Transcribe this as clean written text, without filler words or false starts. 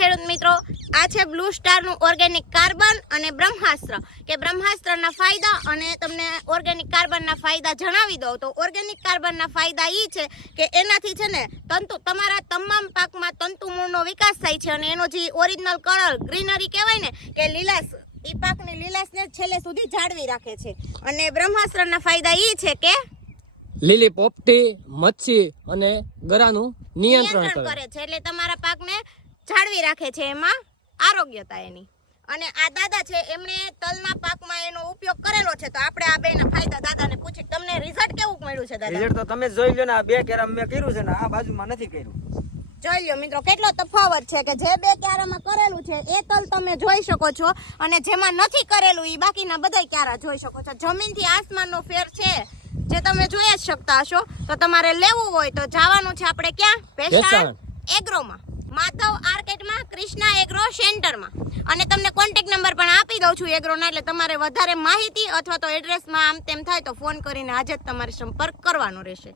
ખેડૂત મિત્રો, આ છે બ્લુ સ્ટારનું ઓર્ગેનિક કાર્બન અને બ્રહ્માસ્ત્ર કે બ્રહ્માસ્ત્રના ફાયદા અને તમને ઓર્ગેનિક કાર્બનના ફાયદા જણાવી દઉં તો ઓર્ગેનિક કાર્બનના ફાયદા એ છે કે એનાથી છે ને તમારા તમામ પાકમાં તંતુમૂળનો વિકાસ થાય છે અને એનો જે ઓરિજિનલ કલર ગ્રીનરી કહેવાય ને કે લીલાશ, એ પાકની લીલાશને છેલ્લે સુધી જાળવી રાખે છે. અને બ્રહ્માસ્ત્રના ફાયદા એ છે કે લીલી પોપટી, મચ્છી અને ગરાનું નિયંત્રણ કરે છે, એટલે તમારા પાકને જાળવી રાખે છે એમાં આરોગ્યતા એની. અને આ દાદા છે એમણે તલના પાકમાં એનો ઉપયોગ કરેલો છે, તો આપણે આ બેના ફાયદા દાદાને પૂછી તમને રિઝલ્ટ કેવું મળ્યું છે દાદા? રિઝલ્ટ તો તમે જોઈ લો ને, આ 2 કેરામ મેં કર્યું છે ને આ બાજુમાં નથી કર્યું. જોઈ લો મિત્રો કેટલો તફાવત છે કે જે 2 ક્યારામાં કરેલું છે એ તલ તમે જોઈ શકો છો અને જેમાં નથી કરેલું એ બાકીના બધા ક્યારા જોઈ શકો છો. જમીનથી આસમાનનો ફેર છે જે તમે જોઈ જ શકતા હશો. તો તમારે લેવું હોય તો જવાનું છે આપણે ક્યાં? ભેસાણ એગ્રોમાં, માધવ આર્કેટમાં, કૃષ્ણા એગ્રો સેન્ટરમાં. અને તમને કોન્ટેક્ટ નંબર પણ આપી દઉં છું એગ્રોના, એટલે તમારે વધારે માહિતી અથવા તો એડ્રેસમાં આમ તેમ થાય તો ફોન કરીને આજે જ તમારે સંપર્ક કરવાનો રહેશે.